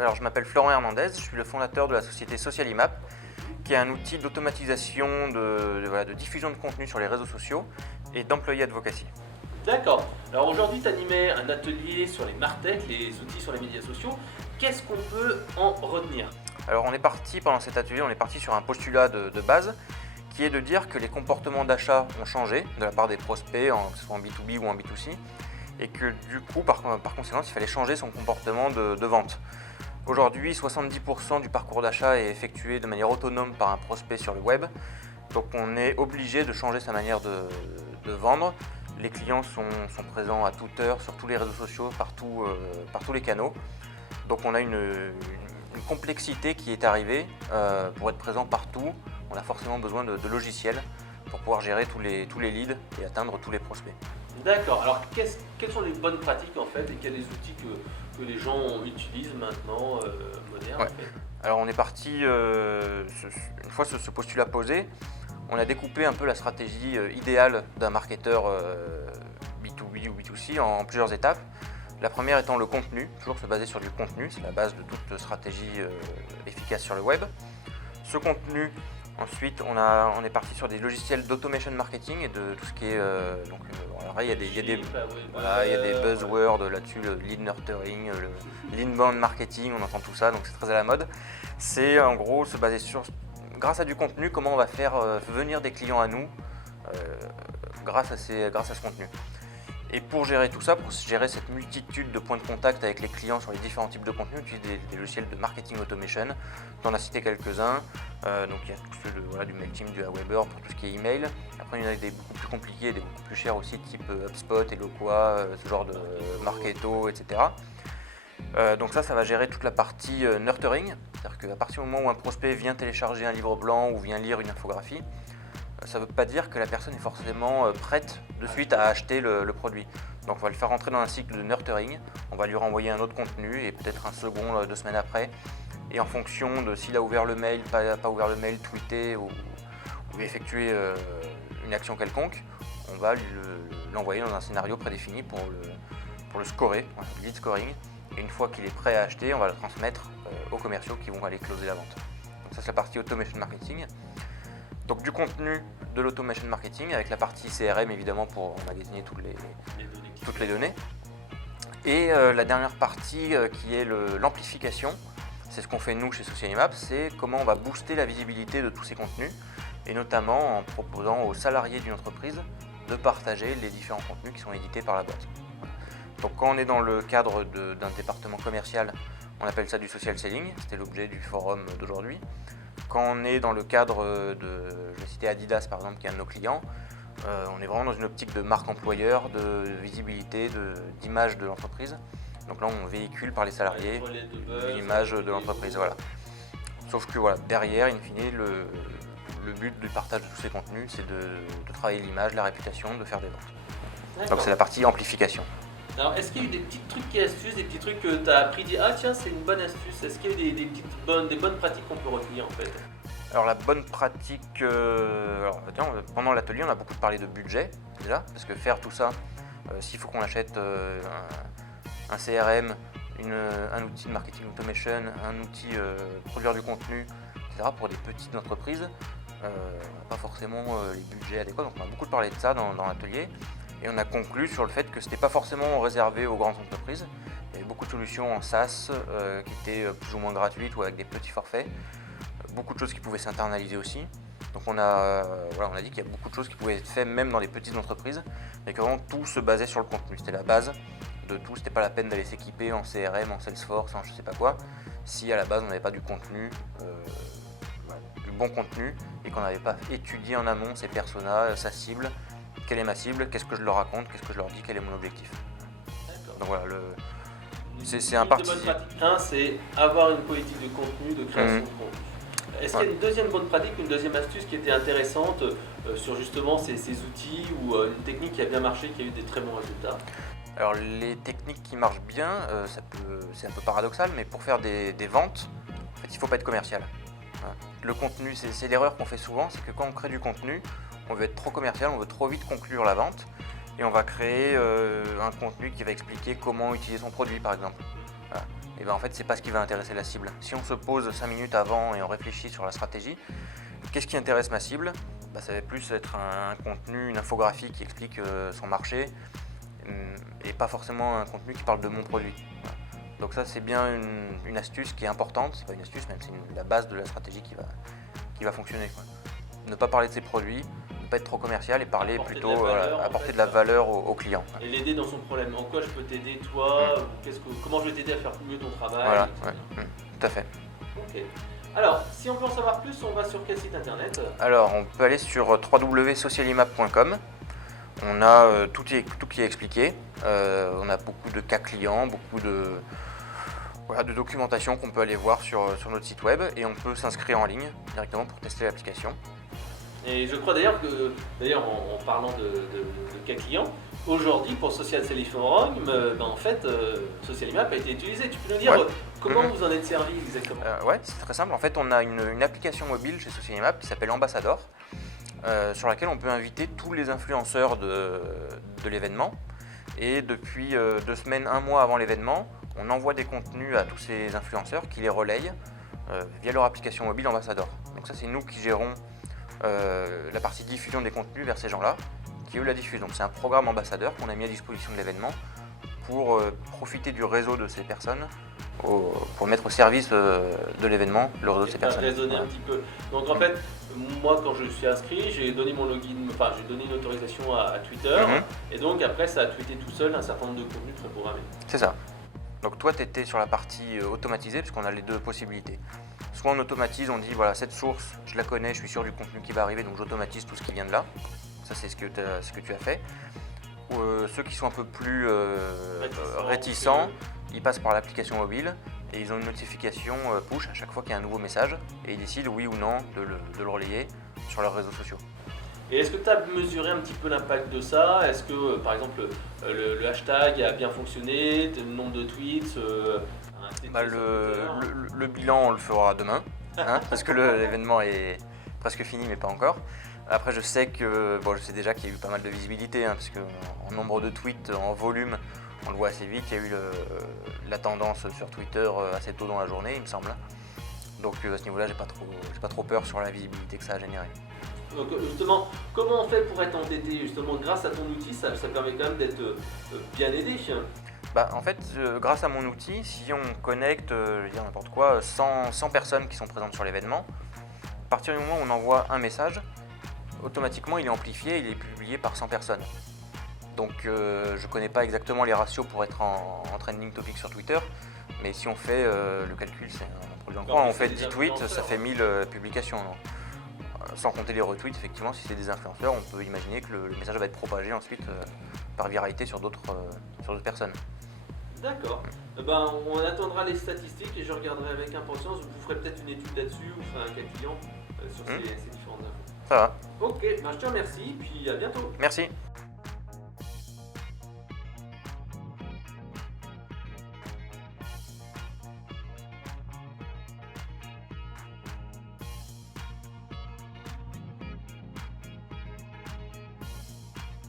alors je m'appelle Florent Hernandez, je suis le fondateur de la société Socialimap, qui est un outil d'automatisation de diffusion de contenu sur les réseaux sociaux et d'employé advocacy. D'accord. Alors aujourd'hui, tu animais un atelier sur les MarTech, les outils sur les médias sociaux. Qu'est-ce qu'on peut en retenir? Alors on est parti, pendant cet atelier, on est parti sur un postulat de base qui est de dire que les comportements d'achat ont changé de la part des prospects, que ce soit en B2B ou en B2C, et que du coup, par conséquent, il fallait changer son comportement de vente. Aujourd'hui, 70% du parcours d'achat est effectué de manière autonome par un prospect sur le web, donc on est obligé de changer sa manière de vendre. Les clients sont présents à toute heure sur tous les réseaux sociaux, par tous les canaux, donc on a une complexité qui est arrivée. Pour être présent partout, on a forcément besoin de logiciels pour pouvoir gérer tous les leads et atteindre tous les prospects. D'accord. Alors quelles sont les bonnes pratiques en fait et quels sont les outils que les gens utilisent maintenant, modernes en fait? Alors on est parti, une fois ce postulat posé, on a découpé un peu la stratégie idéale d'un marketeur B2B ou B2C en plusieurs étapes. La première étant le contenu, toujours se baser sur du contenu, c'est la base de toute stratégie efficace sur le web. Ce contenu, ensuite on est parti sur des logiciels d'automation marketing et de tout ce qui est... il y a des buzzwords là-dessus, le lead nurturing, le l'inbound marketing, on entend tout ça, donc c'est très à la mode. C'est en gros se baser sur, grâce à du contenu, comment on va faire venir des clients à nous grâce à ce contenu. Et pour gérer tout ça, pour gérer cette multitude de points de contact avec les clients sur les différents types de contenus, on utilise des logiciels de marketing automation. On a cité quelques-uns. Donc il y a tous ceux du MailChimp, du Aweber pour tout ce qui est email. Après il y en a des beaucoup plus compliqués, des beaucoup plus chers aussi, type HubSpot, Eloqua, ce genre de Marketo, etc. Donc ça va gérer toute la partie nurturing. C'est-à-dire qu'à partir du moment où un prospect vient télécharger un livre blanc ou vient lire une infographie, ça ne veut pas dire que la personne est forcément prête de suite à acheter le produit. Donc on va le faire rentrer dans un cycle de nurturing, on va lui renvoyer un autre contenu et peut-être un second 2 semaines après. Et en fonction de s'il a ouvert le mail, pas ouvert le mail, tweeté ou effectué une action quelconque, on va l'envoyer dans un scénario prédéfini pour le scorer, le lead scoring. Et une fois qu'il est prêt à acheter, on va le transmettre aux commerciaux qui vont aller closer la vente. Donc ça c'est la partie automation marketing. Donc du contenu, de l'automation marketing avec la partie CRM évidemment pour emmagasiner toutes les données. Et la dernière partie qui est l'amplification, c'est ce qu'on fait nous chez Socialimap, c'est comment on va booster la visibilité de tous ces contenus et notamment en proposant aux salariés d'une entreprise de partager les différents contenus qui sont édités par la boîte. Donc quand on est dans le cadre d'un département commercial, on appelle ça du social selling, c'était l'objet du forum d'aujourd'hui. Quand on est dans le cadre je vais citer Adidas par exemple, qui est un de nos clients, on est vraiment dans une optique de marque employeur, de visibilité, d'image de l'entreprise. Donc là, on véhicule par les salariés l'image de l'entreprise. Voilà. Sauf que derrière, in fine, le but du partage de tous ces contenus, c'est de travailler l'image, la réputation, de faire des ventes. Donc c'est la partie amplification. Alors, est-ce qu'il y a eu des petits trucs et astuces, des petits trucs que tu as appris, ah tiens, c'est une bonne astuce? Est-ce qu'il y a eu des bonnes pratiques qu'on peut retenir en fait? Alors la bonne pratique, pendant l'atelier, on a beaucoup parlé de budget déjà, parce que faire tout ça, s'il faut qu'on achète un CRM, un outil de marketing automation, un outil produire du contenu, etc. pour des petites entreprises, on n'a pas forcément les budgets adéquats, donc on a beaucoup parlé de ça dans l'atelier. Et on a conclu sur le fait que ce n'était pas forcément réservé aux grandes entreprises. Il y avait beaucoup de solutions en SaaS qui étaient plus ou moins gratuites ou avec des petits forfaits. Beaucoup de choses qui pouvaient s'internaliser aussi. Donc on a dit qu'il y a beaucoup de choses qui pouvaient être faites même dans les petites entreprises, mais que vraiment tout se basait sur le contenu. C'était la base de tout. C'était pas la peine d'aller s'équiper en CRM, en Salesforce, en je sais pas quoi, si à la base on n'avait pas du contenu, du bon contenu, et qu'on n'avait pas étudié en amont ses personas, sa cible. Quelle est ma cible, qu'est-ce que je leur raconte, qu'est-ce que je leur dis, quel est mon objectif. Donc voilà, c'est un parti. Bonne pratique 1, c'est avoir une politique de contenu, de création de contenu. Est-ce qu'il y a une deuxième bonne pratique, une deuxième astuce qui était intéressante sur justement ces outils ou une technique qui a bien marché, qui a eu des très bons résultats? Alors les techniques qui marchent bien, c'est un peu paradoxal, mais pour faire des ventes, en fait, il ne faut pas être commercial. Le contenu, c'est l'erreur qu'on fait souvent, c'est que quand on crée du contenu, on veut être trop commercial, on veut trop vite conclure la vente et on va créer un contenu qui va expliquer comment utiliser son produit par exemple. Voilà. Et ben en fait, c'est pas ce qui va intéresser la cible. Si on se pose 5 minutes avant et on réfléchit sur la stratégie, qu'est-ce qui intéresse ma cible? Ça va plus être un contenu, une infographie qui explique son marché et pas forcément un contenu qui parle de mon produit. Voilà. Donc ça, c'est bien une astuce qui est importante. C'est pas une astuce, même c'est la base de la stratégie qui va fonctionner, quoi. Ne pas parler de ses produits, ne pas être trop commercial et parler plutôt apporter de la valeur au client. Et l'aider dans son problème. En quoi je peux t'aider toi? Comment je vais t'aider à faire mieux ton travail? Voilà, tout à fait. Ok. Alors, si on veut en savoir plus, on va sur quel site internet? Alors, on peut aller sur www.socialimap.com. On a tout qui est expliqué. On a beaucoup de cas clients, beaucoup de documentation qu'on peut aller voir sur notre site web et on peut s'inscrire en ligne directement pour tester l'application. Et je crois d'ailleurs que, en parlant de cas clients, aujourd'hui pour Social Selling Forum, en fait, Socialimap a été utilisé. Tu peux nous dire comment vous en êtes servi exactement? Ouais, c'est très simple. En fait, on a une application mobile chez Socialimap qui s'appelle Ambassador, sur laquelle on peut inviter tous les influenceurs de l'événement. Et depuis 2 semaines, 1 mois avant l'événement, on envoie des contenus à tous ces influenceurs qui les relayent via leur application mobile Ambassador. Donc ça, c'est nous qui gérons la partie diffusion des contenus vers ces gens-là, qui eux la diffusent. Donc c'est un programme ambassadeur qu'on a mis à disposition de l'événement pour profiter du réseau de ces personnes, pour mettre au service de l'événement le réseau de ces personnes. Raisonner un petit peu. Donc en fait, moi quand je suis inscrit, j'ai donné mon login, j'ai donné une autorisation à Twitter, et donc après ça a tweeté tout seul un certain nombre de contenus préprogrammés. C'est ça. Donc toi tu étais sur la partie automatisée, puisqu'on a les 2 possibilités. Soit on automatise, on dit voilà, cette source, je la connais, je suis sûr du contenu qui va arriver, donc j'automatise tout ce qui vient de là. Ça, c'est ce que tu as fait. Ceux qui sont un peu plus réticents, ils passent par l'application mobile et ils ont une notification push à chaque fois qu'il y a un nouveau message et ils décident oui ou non de le relayer sur leurs réseaux sociaux. Et est-ce que tu as mesuré un petit peu l'impact de ça? Est-ce que, par exemple, le hashtag a bien fonctionné, le nombre de tweets le bilan, on le fera demain, parce que l'événement est presque fini, mais pas encore. Après, je sais déjà qu'il y a eu pas mal de visibilité, parce qu'en nombre de tweets, en volume, on le voit assez vite. Il y a eu la tendance sur Twitter assez tôt dans la journée, il me semble. Donc à ce niveau-là, j'ai pas trop peur sur la visibilité que ça a généré. Donc justement, comment on fait pour être entêté? Justement, grâce à ton outil, ça permet quand même d'être bien aidé. En fait, grâce à mon outil, si on connecte, je vais dire n'importe quoi, 100 personnes qui sont présentes sur l'événement, à partir du moment où on envoie un message, automatiquement il est amplifié, il est publié par 100 personnes. Donc je ne connais pas exactement les ratios pour être en trending topic sur Twitter, mais si on fait le calcul, c'est un produit en croix, on fait 10 tweets, ça fait 1000 publications. Sans compter les retweets, effectivement, si c'est des influenceurs, on peut imaginer que le message va être propagé ensuite par viralité sur d'autres personnes. D'accord. On attendra les statistiques et je regarderai avec impatience. Vous ferez peut-être une étude là-dessus, vous ferez un cas client sur ces différentes infos. Ça va. Ok, je te remercie, puis à bientôt. Merci.